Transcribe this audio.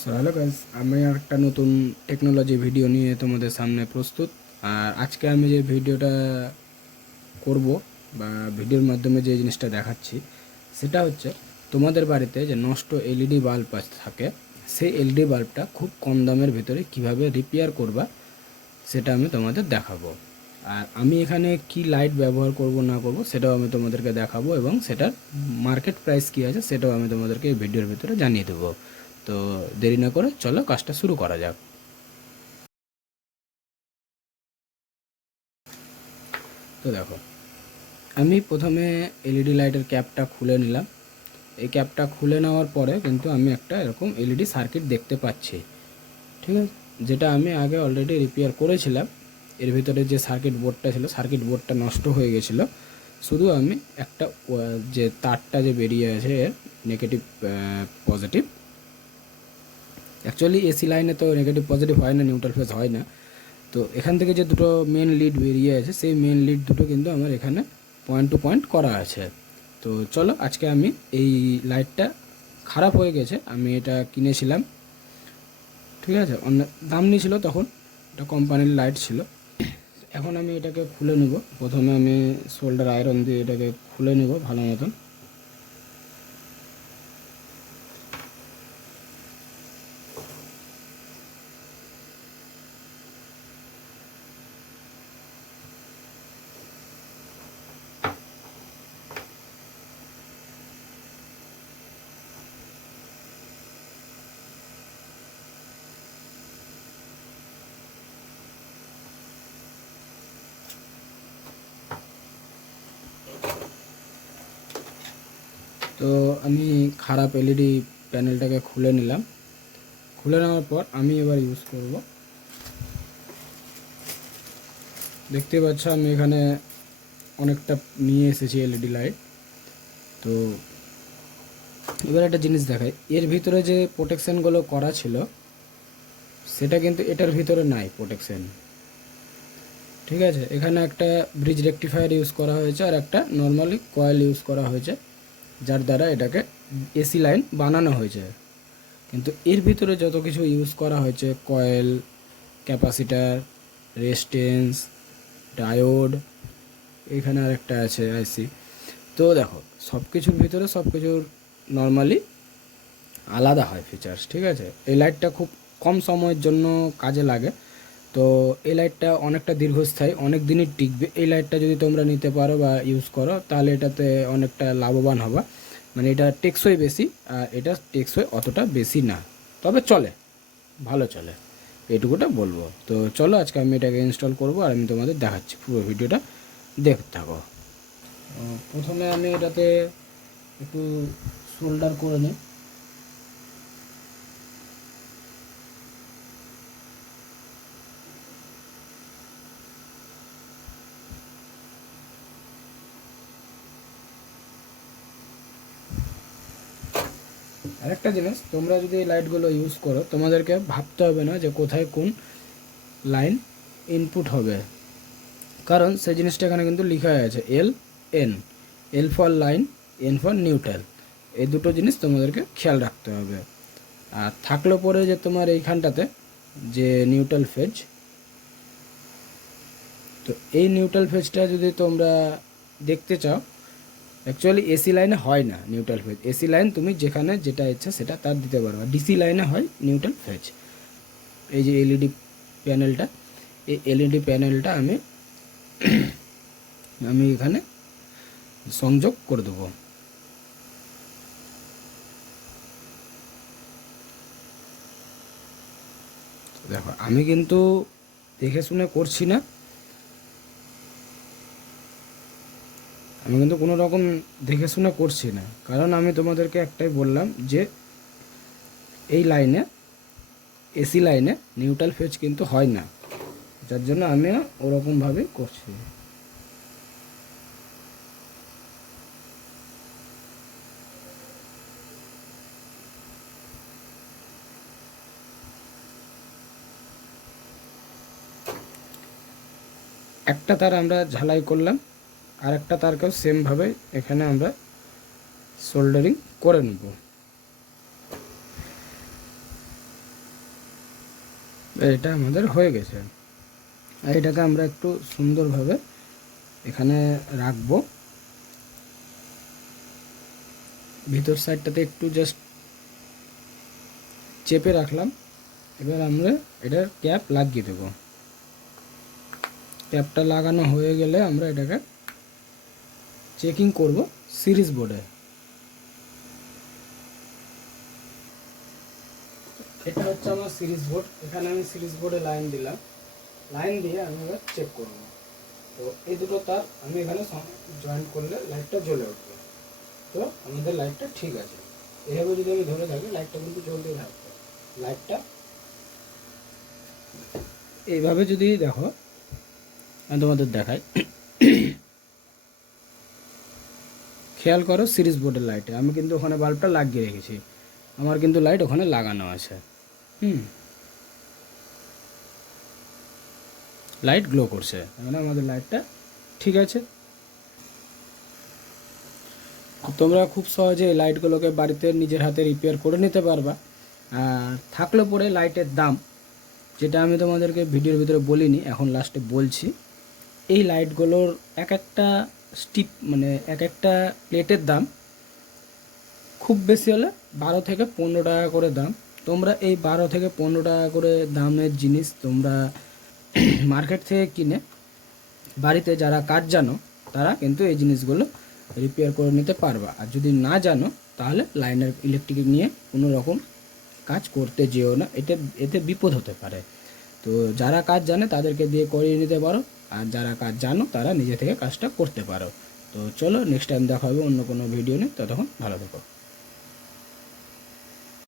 So hello guys, আমি একটা নতুন টেকনোলজি ভিডিও নিয়ে তোমাদের সামনে প্রস্তুত। আর আজকে আমি যে ভিডিওটা করব বা ভিডিওর মাধ্যমে যে জিনিসটা দেখাচ্ছি সেটা হচ্ছে তোমাদের বাড়িতে যে নষ্ট এলইডি বাল্ব থাকে, সেই এলইডি বাল্বটা খুব কম দামের ভিতরে কিভাবে রিপেয়ার করবা সেটা আমি তোমাদের দেখাবো। আর আমি এখানে কি লাইট ব্যবহার করব না করব সেটাও আমি তোমাদেরকে দেখাবো, এবং সেটার মার্কেট প্রাইস কী আছে সেটাও আমি তোমাদেরকে এই ভিডিওর ভিতরে জানিয়ে দেবো। তো দেরি না করে চলো কাজটা শুরু করা যাক। তো দেখো, আমি প্রথমে এলইডি লাইটের ক্যাপটা খুলে নিলাম। এই ক্যাপটা খুলে নেওয়ার পরে কিন্তু আমি একটা এরকম এলইডি সার্কিট দেখতে পাচ্ছি, ঠিক আছে, যেটা আমি আগে অলরেডি রিপেয়ার করেছিলাম। এর ভিতরে যে সার্কিট বোর্ডটা ছিল, সার্কিট বোর্ডটা নষ্ট হয়ে গেছিলো। শুধু আমি একটা যে তারটা যে বেরিয়ে আছে এর নেগেটিভ পজিটিভ, অ্যাকচুয়ালি এসি লাইনে তো নেগেটিভ পজিটিভ হয় না, নিউট্রাল ফেজ হয় না। তো এখান থেকে যে দুটো মেন লিড বেরিয়ে আছে সেই মেন লিড দুটো কিন্তু আমার এখানে পয়েন্ট টু পয়েন্ট করা আছে। তো চলো আজকে আমি এই লাইটটা খারাপ হয়ে গেছে, আমি এটা কিনেছিলাম, ঠিক আছে, অনেক দাম নিয়েছিল তখন, এটা কোম্পানির লাইট ছিল। এখন আমি এটাকে খুলে নেব। প্রথমে আমি সোল্ডার আয়রন দিয়ে এটাকে খুলে নেব ভালো মতন। তো আমি খারাপ এলইডি প্যানেলটাকে খুলে নিলাম। খুলে নেওয়ার পর আমি এবার ইউজ করব। দেখতে পাচ্ছ আমি এখানে অনেকটা নিয়ে এসেছি এলইডি লাইট। তো এবার একটা জিনিস দেখাই, এর ভিতরে যে প্রোটেকশানগুলো করা ছিল সেটা কিন্তু এটার ভিতরে নাই প্রোটেকশান, ঠিক আছে। এখানে একটা ব্রিজ রেকটিফায়ার ইউজ করা হয়েছে আর একটা নর্মালি কয়েল ইউজ করা হয়েছে, যার দ্বারা এটাকে এসি লাইন বানানো হয়েছে। কিন্তু এর ভিতরে যত কিছু ইউজ করা হয়েছে, কয়েল, ক্যাপাসিটার, রেজিস্ট্যান্স, ডায়োড, এখানে আরেকটা আছে আইসি। তো দেখো, সব কিছুর ভিতরে সব কিছুর নর্মালি আলাদা হয় ফিচার্স, ঠিক আছে। এই লাইটটা খুব কম সময়ের জন্য কাজে লাগে। তো এই লাইটটা অনেকটা দীর্ঘস্থায়ী, অনেক দিনই টিকবে। এই লাইটটা যদি তোমরা নিতে পারো বা ইউজ করো তাহলে এটাতে অনেকটা লাভবান হবা। মানে এটা টেকসই বেশি, আর এটা টেকসই অতটা বেশি না, তবে চলে, ভালো চলে, এইটুকুটা বলবো। তো চলো আজকে আমি এটাকে ইনস্টল করব আর আমি তোমাদের দেখাচ্ছি, পুরো ভিডিওটা দেখতে থাকো। প্রথমে আমি এটাতে একটু সোল্ডার করে নিই। আরেকটা জিনিস, তোমরা যদি এই লাইটগুলো ইউজ করো তোমাদেরকে ভাবতে হবে না যে কোথায় কোন লাইন ইনপুট হবে, কারণ সেই জিনিসটা এখানে কিন্তু লেখা আছে L N, L for line, N for neutral. এই দুটো জিনিস তোমাদেরকে খেয়াল রাখতে হবে। আর থাকলো পরে যে তোমার এইখানটাতে যে নিউট্রাল ফেজ, তো এই নিউট্রাল ফেজটা যদি তোমরা দেখতে চাও, অ্যাকচুয়ালি এসি লাইনে হয় না নিউট্রাল ফেজ। এসি লাইন তুমি যেখানে যেটা ইচ্ছা সেটা তার দিতে পারবে, ডিসি লাইনে হয় নিউট্রাল ফেজ। এই যে এলইডি প্যানেলটা, এই এলইডি প্যানেলটা আমি আমি এখানে সংযোগ করে দেবো। দেখো, আমি কিন্তু দেখে শুনে করছি না, আমি কিন্তু কোনো রকম দেখে শুনে করছি না, কারণ আমি তোমাদেরকে একটাই বললাম যে এই লাইনে, এসি লাইনে নিউট্রাল ফেজ কিন্তু হয় না, যার জন্য আমি ওরকমভাবেই করছি। একটা তার আমরা ঝালাই করলাম, আর একটা তারকেও সেমভাবে এখানে আমরা সোল্ডারিং করে নেব। এটা আমাদের হয়ে গেছে। আর এটাকে আমরা একটু সুন্দরভাবে এখানে রাখবো, ভিতর সাইডটাতে একটু জাস্ট চেপে রাখলাম। এবার আমরা এটার ক্যাপ লাগিয়ে দেবো। ক্যাপটা লাগানো হয়ে গেলে আমরা এটাকে চেকিং করব সিরিজ বোর্ডে। এটা হচ্ছে আমার সিরিজ বোর্ড। এখানে আমি সিরিজ বোর্ডে লাইন দিলাম, লাইন দিয়ে আমি এবার চেক করব। তো এই দুটো তার আমি এখানে জয়েন্ট করলে লাইটটা জ্বলে উঠবে। তো আমাদের লাইটটা ঠিক আছে। এভাবে যদি আমি ধরে থাকি লাইটটা কিন্তু জ্বলতেই থাকবে। লাইটটা এইভাবে যদি দেখো, আমি তোমাদের দেখাই, খেয়াল করো সিরিজ বোর্ডের লাইটে আমি কিন্তু ওখানে বাল্বটা লাগিয়ে রেখেছি, আমার কিন্তু লাইট ওখানে লাগানো আছে। লাইট গ্লো করছে, মানে আমাদের লাইটটা ঠিক আছে। তোমরা খুব সহজে এই লাইটগুলোকে বাড়িতে নিজের হাতে রিপেয়ার করে নিতে পারবা। আর থাকলে পরে লাইটের দাম, যেটা আমি তোমাদেরকে ভিডিওর ভিতরে বলিনি, এখন লাস্টে বলছি। এই লাইটগুলোর এক একটা স্টিপ মানে এক একটা প্লেটের দাম খুব বেশি হলে 12 থেকে 15 টাকা করে দাম। তোমরা এই 12 থেকে 15 টাকা করে দামের জিনিস তোমরা মার্কেট থেকে কিনে বাড়িতে যারা কাজ জানো তারা কিন্তু এই জিনিসগুলো রিপেয়ার করে নিতে পারবা। আর যদি না জানো তাহলে লাইনের ইলেকট্রিক নিয়ে কোনো রকম কাজ করতে যেও না, এতে বিপদ হতে পারে। তো যারা কাজ জানে তাদেরকে দিয়ে করিয়ে নিতে পারো, আর যারা কাজ জানো তারা নিজে থেকে কাজটা করতে পারো। তো চলো নেক্সট টাইম দেখা হবে অন্য কোনো ভিডিও নিয়ে, ততক্ষণ ভালো থেকো।